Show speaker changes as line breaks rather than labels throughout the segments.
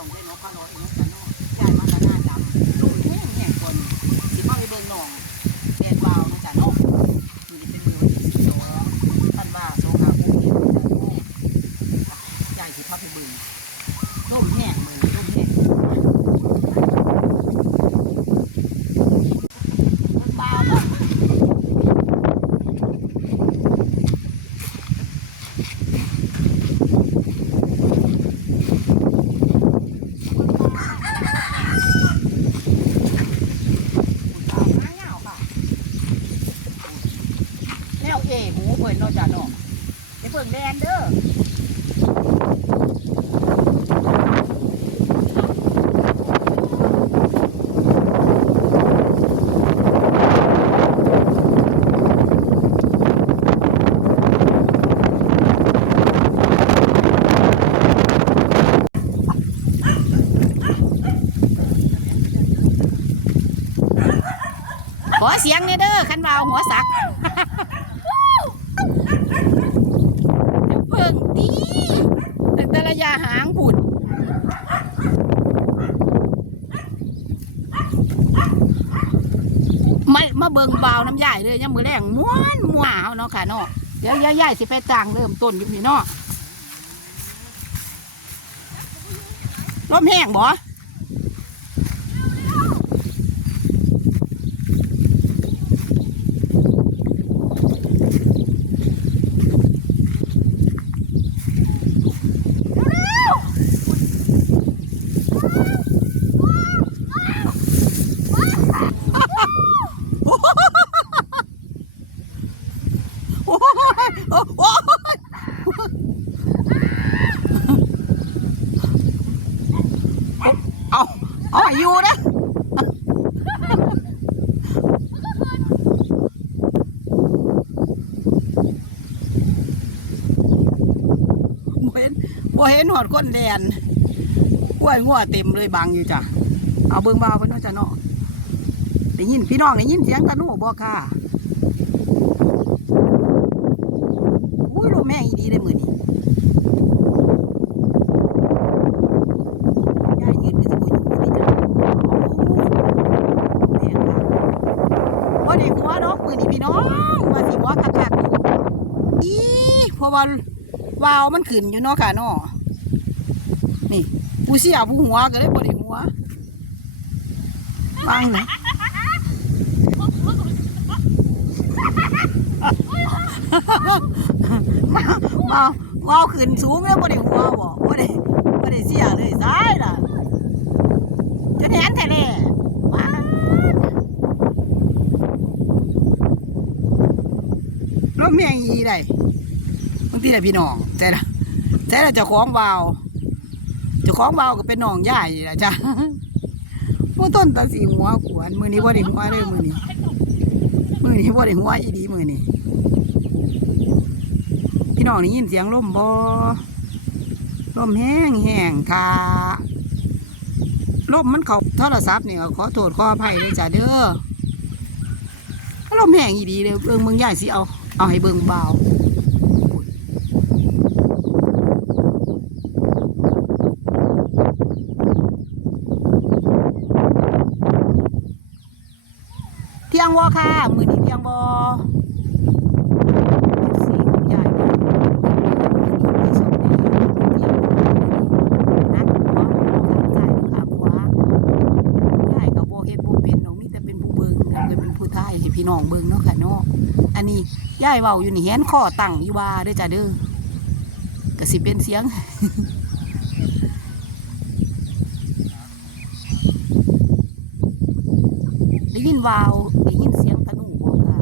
ต้องได้นกพะโล้นกกะโน่ยายมันก็หน้าดำดูแห้งแห้งคนสิมาไปเบิ่งหนองแดนวาวนะจ๊ะเนกะมันจะเป็นมือวันที่สิบสองท่านว่าโซฮาบุเห็นนะจ๊ะเนาะยายสิพาไปเบิ่งร่มแห้งเหมือนร่มแห้งมันบาวเนาะ แนวเอหูเพิ่นเนาะจ้ะเนาะไอ้เพิ่นแดนเด้อขอเสียงเนเด้อคันวาหัวสักเพิ่งดีตั้งแต่ระยะหางผุดมามาเบิ่งเบาน้ำใหญ่เลยยังมือแรงม้วนม้วนเอาเนาะค่ะเนาะเดี๋ยวยายๆสิไปจ้างเริ่มต้นอยู่พี่เนาะลมแห้งบ่โอ้ยโอ้โอ้ยเอาเอาให้อยู่นะบ่ เห็นบ่เห็นหอดก้นแดนกล้วยงัวเต็มเลยบังอยู่จ้ะเอาเบิ่งบ่าวเพิ่นเนาะจ้ะเนาะได้ยินพี่น้องได้ยินเสียงตะหนูบ่ค่ะอุ้ยลมแม่งอีดีเลยมือนี้ย่ายืนก็จะบ่อยู่ที่จ้ะโอ้ยแม่งค่ะว่าได้หัวเนาะมือนี้พี่น้องว่าสิหัวคักๆอยู่อีเพราะว่า วาวมันขึ้นอยู่เนาะค่ะเนาะนี่ผู้เสียผู้หัวก็เลยบ่ได้หัวฟังนะมามาเอาขึ้นสูงแล้วบ่ได้หัวบ่บ่ได้บ่ได้เสียเลยซ้ายล่ะจนแหนแท้แน่ว้าลมแม่งอีได้บางทีน่ะพี่น้องแต่ละแต่ละเจ้าของวาวเจ้าของวาวก็เป็นน้องใหญ่ละจ้ะผู้ต้นตาสีหัวขวนมือนี้บ่ได้หัวเลยมือนี้มือนี้บ่ได้หัวอีดีมือนี้พี่น้องได้ยินเสียงลมบ่ลมแห้งแห้งค่ะลมมันเขาโทรศัพท์เนี่ยขอโทษขออภัยเลยจ้ะเด้อลมแห้งอีดีเลยเบิ่งเบิ่งใหญ่สิเอาเอาให้เบิ่งเบาเที่ยงวอค่ะ มือนี้เที่ยงวอ FC ของยายเนี่ยมือนี้มีสองแนวเที่ยงวอนัดหัวข้างซ้ายหรือ วายายก็บ่เฮ็ดบ่เป็นน้องมีแต่เป็นผู้เบิ่งก็เป็นผู้ท้ายให้พี่น้องเบิงเนาะค่ะเนาะอันนี้ย่ายเว้าอยู่นี่แฮนข้อตั้งอยู่ว่าเด้อจ้ะเด้อก็สิเป็นเสียงได้ยินวาวได้ยินเสียงตะหนูบ่ค่ะ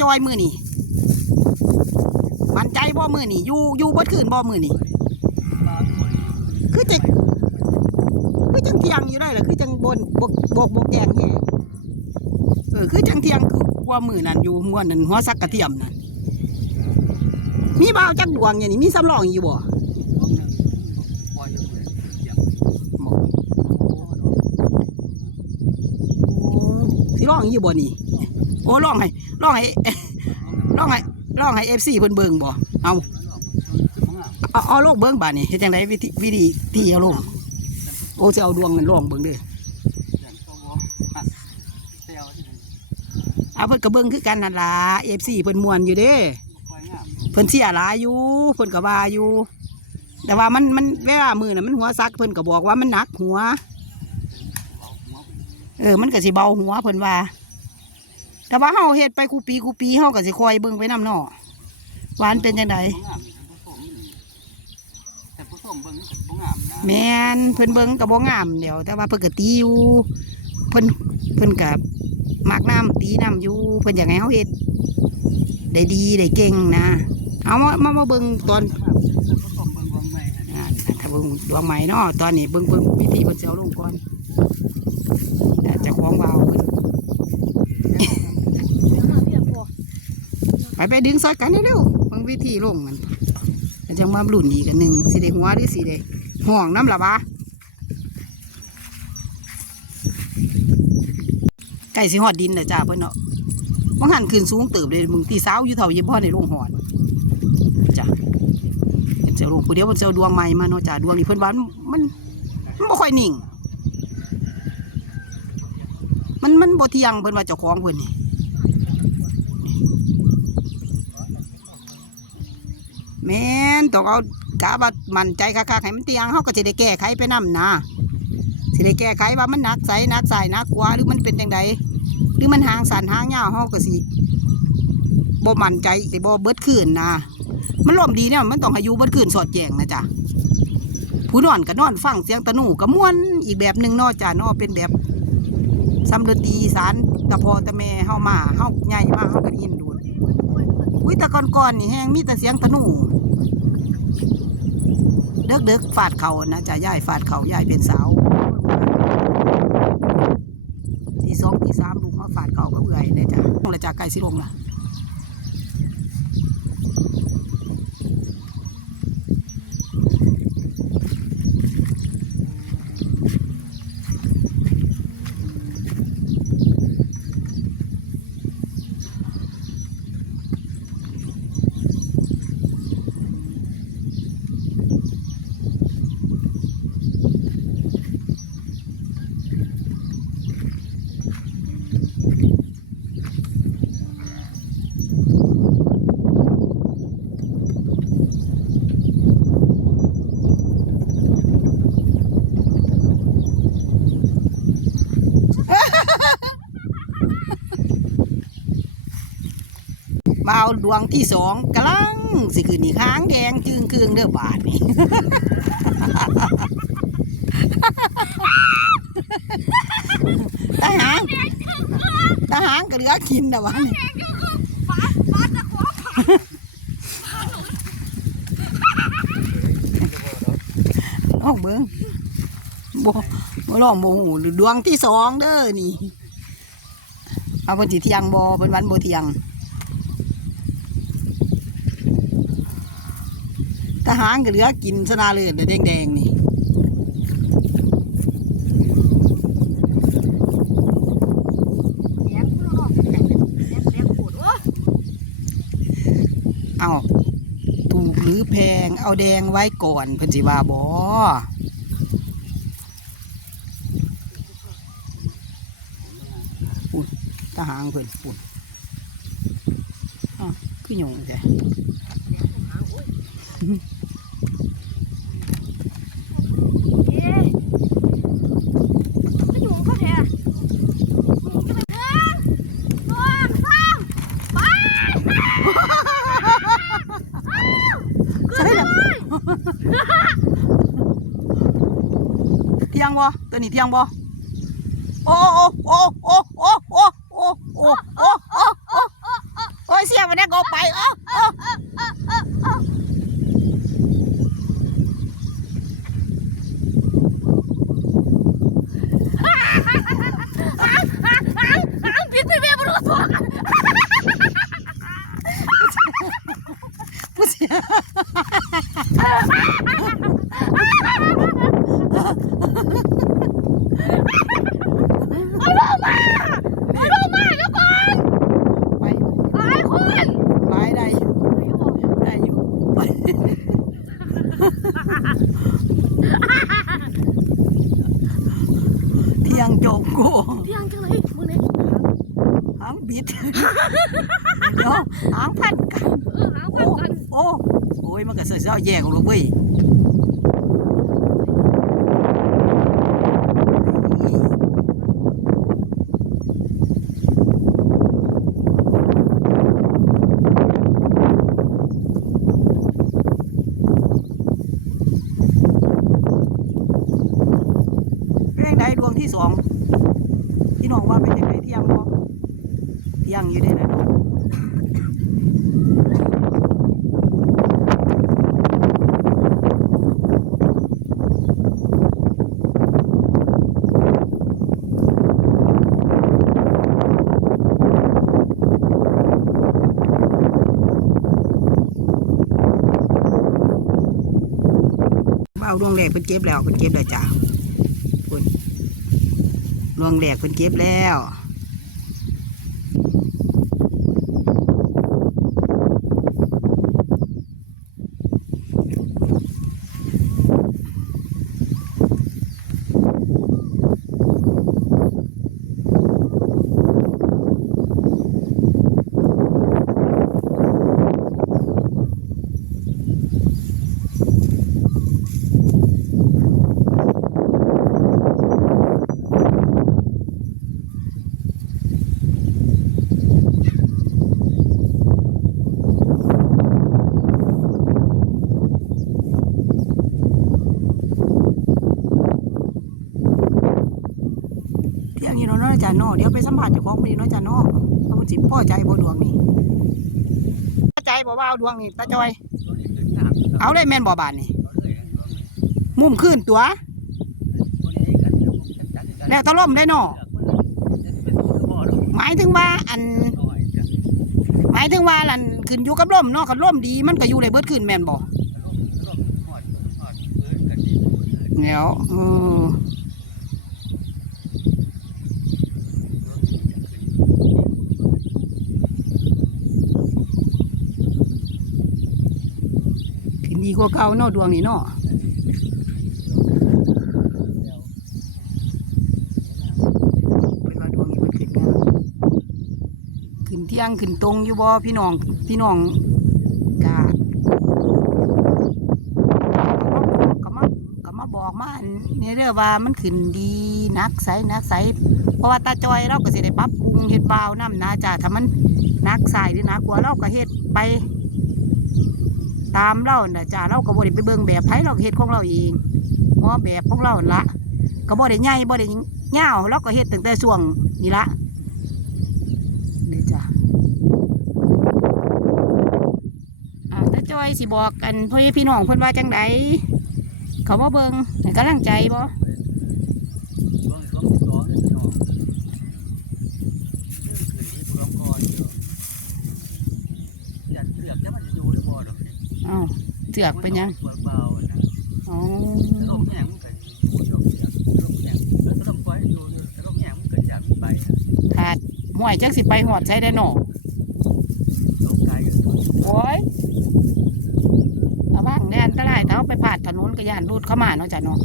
จ อยมือนี่มันใจบ่มือนี่อยู่อยู่บดคืนบ่มือนี่คือจะคือจังเทียงอยู่ได้เหรอคือจังบนบกบกบกแยงแห้งเออคือจังเทียงคือกว่ามือนั่นอยู่ม้วนนั่นหัวซักกระเทียมนั่นมีบ่าวจักดวงอย่างนี้มีสำรองอยู่บ่สิร้องอยู่บ่นี่โอ้ร้องให้ร้องให้ ร้องให้ร้องให้ FC เพิ่นเบิ่งบ่เอาเอาเอาโลกเบิ่งบาดนี่เฮ็ดจังไดวิธีวิธีที่เอาลงโอ้สิเอาดวงมันร้องเบิ่งเด้อเอาเพิ่นก็เบิ่งคือกันนั่นล่ะ FC เพิ่นม่วนอยู่เด้เพิ่นเสียหลายอยู่เพิ่นก็ว่าอยู่ แต่ว่ามันมันเวลามือน่ะมันหัวซักเพิ่นก็บอกว่ามันหนักหัว เออ มันก็สิเบาหัวเพิ่นว่า แต่ว่าเฮาเฮ็ดไปคูปีคูปีเฮาก็สิคอยเบิ่งไปนำเนาะว่านเป็นจังได
แต่ผสมเบิ่งบ่งามนะ
แม่นเพิ่นเบิ่งก็บ่งามเดี๋ยวแต่ว่าเพิ่นก็ตีอยู่เพิ่นเพิ่นก็มักน้ำตีน้ำอยู่เพิ่นอยากให้เฮาเฮ็ดได้ดีได้เก่งนะ เอามามามาเบิ่งตอน
เบิงวางใหม่
อ่าถ้าเบิ่งดวงใหม่เนาะตอนนี้เบิ่งเบิ่งวิธีเพิ่นสิเอาลงก่อนแต่เจะของวาวเพิ่น ไปไปดึงซอยกันเร็วๆเบิ่งวิธีลงมันจังมาหลุ่นอีกอันหนึ่งสิได้หัวหรือสิได้ห้องน้ำละบะใกล้สิฮอดดินแล้วจ้าเพิ่อนเนาะบ่หันขึ้นสูงเติบเลยมึงตีสาวอยู่เท่ายี่บ่ในโรงหอนจ้ะเพิ่นเสียวลงผู้เดียวเพิ่นเสียวดวงใหม่มาเนาะจ้าดวงนี้เพิ่อนว่ามันมันมันบ่ค่อยนิ่ง มันมันบ่เที่ยงเพิ่อนว่าเจ้าของเพิ่อนนี่แม่ นต้องเอากะว่ามั่นใจคักๆให้มันเที่ยงเฮาก็สิได้แก้ไขไปนำนะสิได้แก้ไขว่ามันหนักใสหนักใสหนักกว่าหรือมันเป็นจังใดหรือมันหางสันหางยาวเฮาก็สิบ่มั่นใจสิบ่เบิดคืนนะมันลมดีเนี่ยมันต้องอายุเบัดคืนสอดแจงนะจ๊ะผู้นอนก็นอนฟังเสียงตะนูก็ม่วนอีกแบบหนึ่งนอจ้ะนอเป็นแบบซ้ำดนตรีสารตะพอตะแม่เฮามาเฮาใหญ่มาเฮาก็ได้ยินดูอุ้ยต่ก่อนๆนี่แฮงมีแต่เสียงตะนู เด็กเด็กฟาดเขานะจ้ะย่ายฟาดเขาย่ายเป็นสาวตีสองตีสามลูกมาฟาดเขาก็เอื่อยนะจ้ะลงละจ้ะไก่สิลงละ มาเอาดวงที่สองกำลังสิคืนนี่ค้างแดงจึงเคืองเด้อบาทนี่ตาหางตาหางก็เหลือกินนะวะนี่ลองเบิ้งบ่บ่ลองบ่หูดวงที่สองเด้อนี่ เอาเพิ่นสิเทียงบ่เพิ่นวันบ่เทียง หารก็เหลือกินสนาเลือดแดงๆนี่เอาถูกหรือแพงเอาแดงไว้ก่อนเพิ่นสิว่าบ่ปุ่นทหารเพิ่นปุ่นอ้าวคือหยงแท้ ใช่เหรอเที่ยงบ่ ตัวนี้เที่ยงบ่โอ้โอ้โอ้โอ้โอ้โอ้โอ้โอ้โอ้โอ้โอ้โอ้ยเสียมันได้ก็ไปโอ้โอ้ผู้เสีย โก้
เที่ยงจังเลยมึงเนี่ย
หางบิดเดี๋ยวหางพันกัน
เออหาพันกัน
โอ้โอ้ยมันก็เสือเสือแย่ของลูกเว้ยแห่งใดดวงที่สอง พี่น้องว่าเป็นยังไงเที่ยงบ่เที่ยงอยู่ได้นะเนาะว่าเอาดวงแรกเพิ่นเก็บแล้วเพิ่นเก็บแล้วจ้า ดวงแหลกเพิ่นเก็บแล้วเที่ยงนี้เนาะเนาะอาจารย์ เดี๋ยวไปสัมผัสเจ้าของมื้อนี้เนาะอาจารย์เนาะว่าเพิ่นสิพอใจบ่ดวงนี่ใจบ่ว่าเอาดวงนี่ตาจอย เอาเลยแม่นบ่บาดนี่มุมขึ้นตัวแล้วตะล่มได้เนาะหมายถึงว่าอัน หมายถึงว่าลันขึ้นอยู่กับลมเนาะคันลมดีมันก็อยู่ได้เบิดขึ้นแม่นบ่แล้วเออ ดีกว่าเก่าเนาะดวงนี่เนาะเป็นว่าดวงนี้มันขึ้นงามขึ้นเที่ยงขึ้นตรงอยู่บ่พี่น้องพี่น้องกะก็มาก็มาบอกมาอันนี่เด้อว่ามันขึ้นดีนักใสนักใสเพราะว่าตาจอยเราก็สิได้ปรับปรุงเฮ็ดบ่าวน้ำนะจ้าถ้ามันนักใสหรือนักกว่าเราก็เฮ็ดไป ตามเล่าน่ะจ้าเราก็บ่ได้ไปเบิ่งแบบไผเราเฮ็ดของเราเองหมอแบบของเราละก็บ่ได้ใหญ่บ่ได้ยาวเราก็เฮ็ดตั้งแต่ช่วงนี่ละนี่จ้าอ่าตาจอยสิบอกกันพ่อพี่น้องเพิ่นว่าจังไดเขาบ่เบิ่งให้กำลังใจบ่เอ้า เสือกเป็นหยังอ๋อขาดห่วยจักสิไปหอดใช้ได้หนอโอ้ยระวังแดนตรายถ้าเอาไปผ่านถนนกระยานรูดเข้ามาเนาะจ้ะเนาะ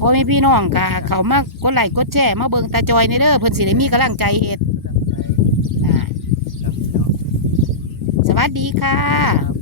พ่อแม่พี่น้องกะเขามากดไลค์กดแชร์มาเบิ่งตาจอยในเด้อเพิ่นสิได้มีกำลังใจเฮ็ดอ่าส วัสดีค่ะ